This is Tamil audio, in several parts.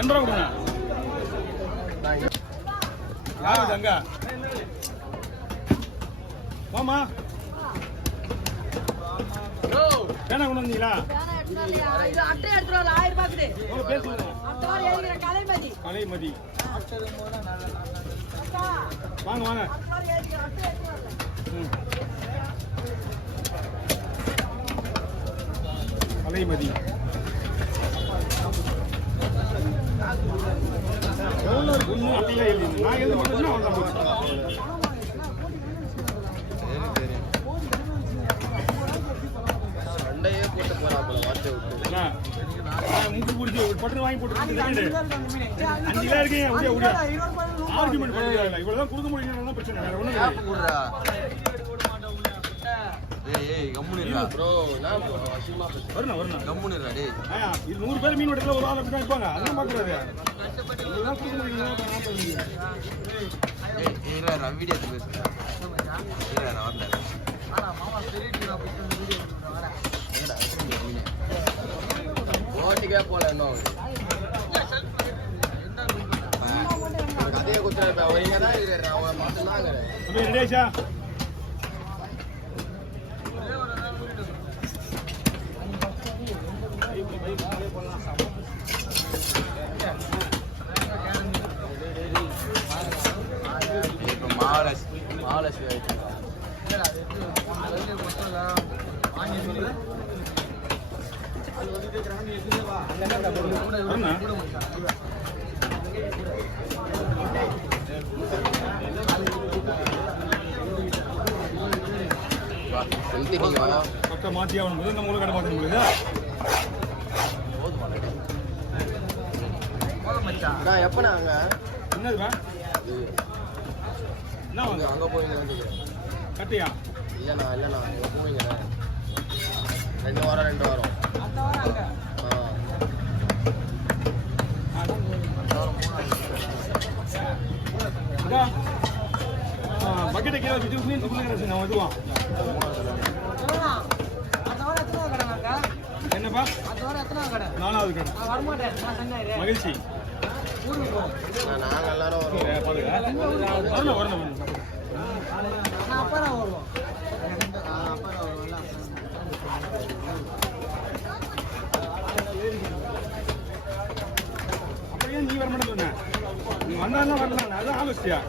எம்பரா கொடுங்க. யாரு தங்க? மாமா. பேனா கொண்டு வந்தீங்களா? அட்டை எடுத்துட்டு வர 1000 ரூபாய் குடு. உங்க பேர் சொல்லுங்க. அட்டை எழுதிற கலைமதி. கலைமதி. வாங்க வாங்க. கலைமதி. ஒன்னும் அப்படியே எழுதி நான் எழுத மாட்டேன்னா அவன் சண்டையே போட்டு போறாப்புல வார்த்தை விட்டு முக்கு பிடிச்சி ஒரு பட்டு வாங்கி போட்டு 5 கிலோ இருக்கீங்க ஆர்குமெண்ட் பண்ணுறாங்க இவ்வளவுதான் கொடுக்க முடியும் பிரச்சனை வேற ஒண்ணும் போடுறா ஏய் கம்முனிரா ப்ரோ நான் அசிமா வரணும் வரணும் கம்முனிரா டேய் இது 100 பேர் மீன் வெட்டல ஒரு ஆள் அப்படி தான் இருப்பாங்க அதெல்லாம் பார்க்கறாரு இதெல்லாம் கொடுக்க முடியும் ஏய் ஏறா வீடியோ எடுத்து பேசுறா ஏறா நான் வந்தேன் மாமா தெரியுது நான் போய் வீடியோ எடுத்து வரேன் ஓட்டிக்கே போல இன்னும் அதே குத்துறப்ப அவங்க தான் இருக்காரு அவன் மட்டும் தான் இருக்காரு அப்படியே ரெடியாச்சா இப்போ மாலஸ் பக்க மாற்றி ஆகணும் நம்ம கடை பார்க்க முடியுதா எப்பண்ணா அங்க என்னதுப்பா என்ன வாங்க அங்க போவீங்க கட்டியா இல்லண்ணா அங்க போவீங்க 2 வாரம் பக்கெட்டை கீழே வச்சு மீன் நான் வந்துவான் என்னப்பா 4வது கடை மகிழ்ச்சி நாங்க எல்லாரும் வரணும் அப்படியே நீ வர மாட்டேன் சொன்ன நீ வந்தாலும் வரலாம் அதான் ஆகஸ்டியா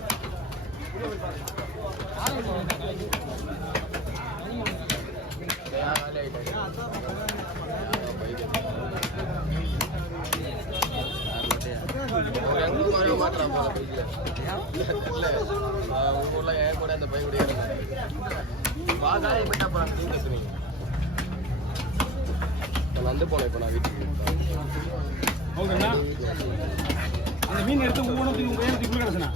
ஊர்ல ஏன் கூட அந்த பையன் கூட வந்து போனேன் இப்போ நான் வீட்டுக்கு ஓகேண்ணா அந்த மீன் எடுத்து ஒவ்வொன்றும் உங்க கையில் இப்படி கிடச்சுண்ணா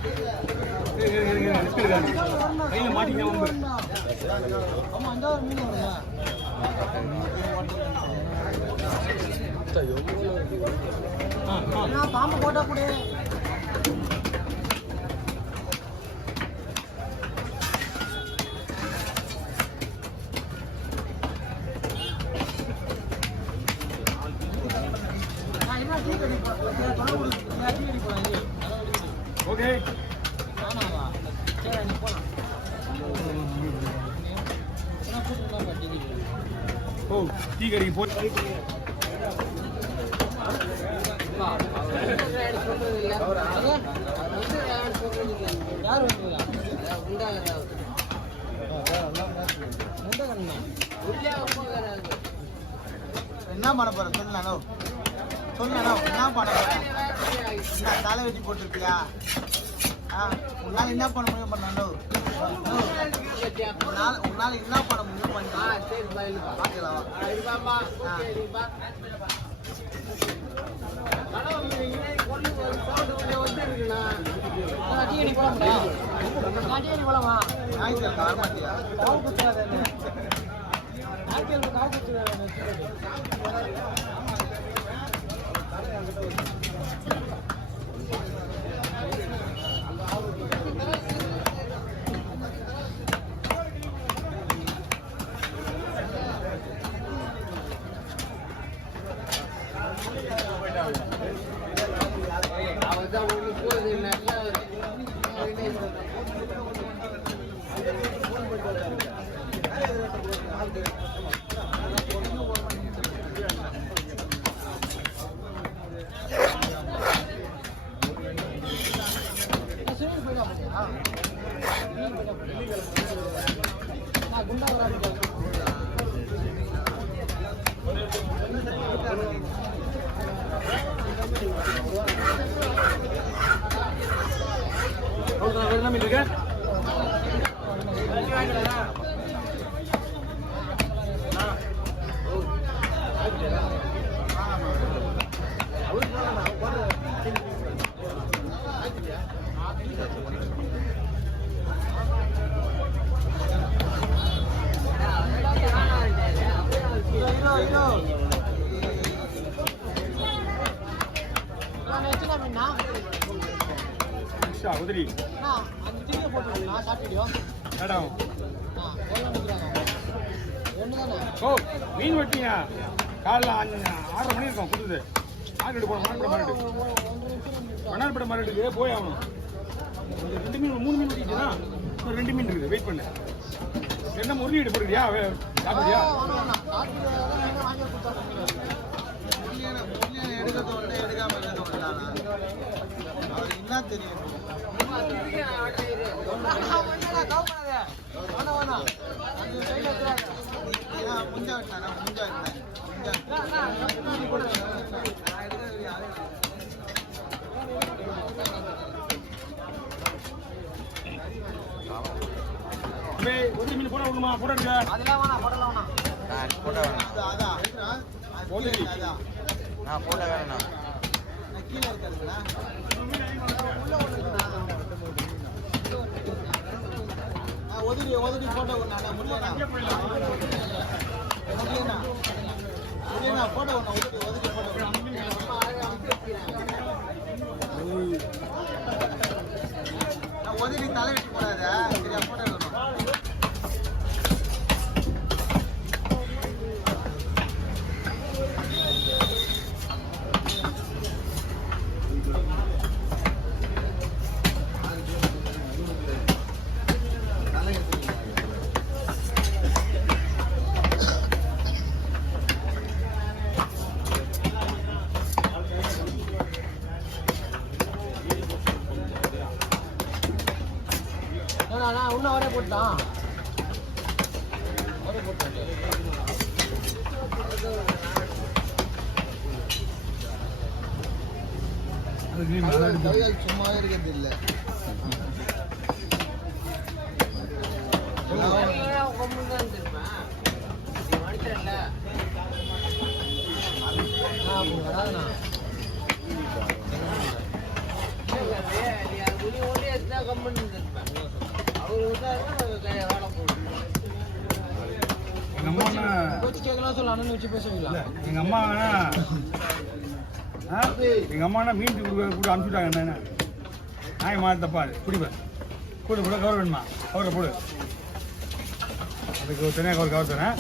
கையில் மாட்டிக்க பாம்பு போட்டா கூட ஓகே ஓ டீ கடைக்கு போய் என்ன பண்ண போற சொல்லு சொல்லு என்ன பண்ண போற தலை வெட்டி போட்டுருக்கியா உன்னால என்ன பண்ண முடியும் பண்ணோ உன்னால என்ன பண்ண முடியும் பண்ணலாம் வரமாட்டியா என்ன மீன் இருக்கு? உதிரி மேடம் ஓ மீன் வெட்டிங்க காலைல 6:30 மணி இருக்கும் புதுது மார்க்கெட்டு போகணும் மணார்பேட்டை மார்க்கெட்டுக்கு போய் ஆகணும் 2 மீன் 3 மீன் வெட்டிச்சுன்னா ஒரு 2 மீன் இருக்குது வெயிட் பண்ணு என்ன முருகீடு போடுறியா சாப்பிடுறியா என்ன தெரியும் ஒரு மீன் போட விடுமா போட எடுக்க அதெல்லாம் வேணாம் போடலாம் வேணாம் போட வேணாம் நான் போட வேணாம் கீழே இருக்காதுங்களா ஒதுடி ஒதுடி போட்டோ ஒண்ணு முடியலண்ணா போட்டோ ஒண்ணு ஒதுடி ஒதுடி போட்டோ ஒதுடி தலை வெட்டி போடாத சரியா போட்டோ எடுக்கணும் இன்னும் அவரே போட்டான் சும்மாவே இருக்கிறது இல்லை எங்க அம்மா மீன் கூட அனுப்பிச்சுட்டாங்க என்ன நியாயமா தப்பாது குடிப்பேன் கூட கூட கவர் வேணுமா கவரை போடு அதுக்கு தனியாக கவர் தரேன்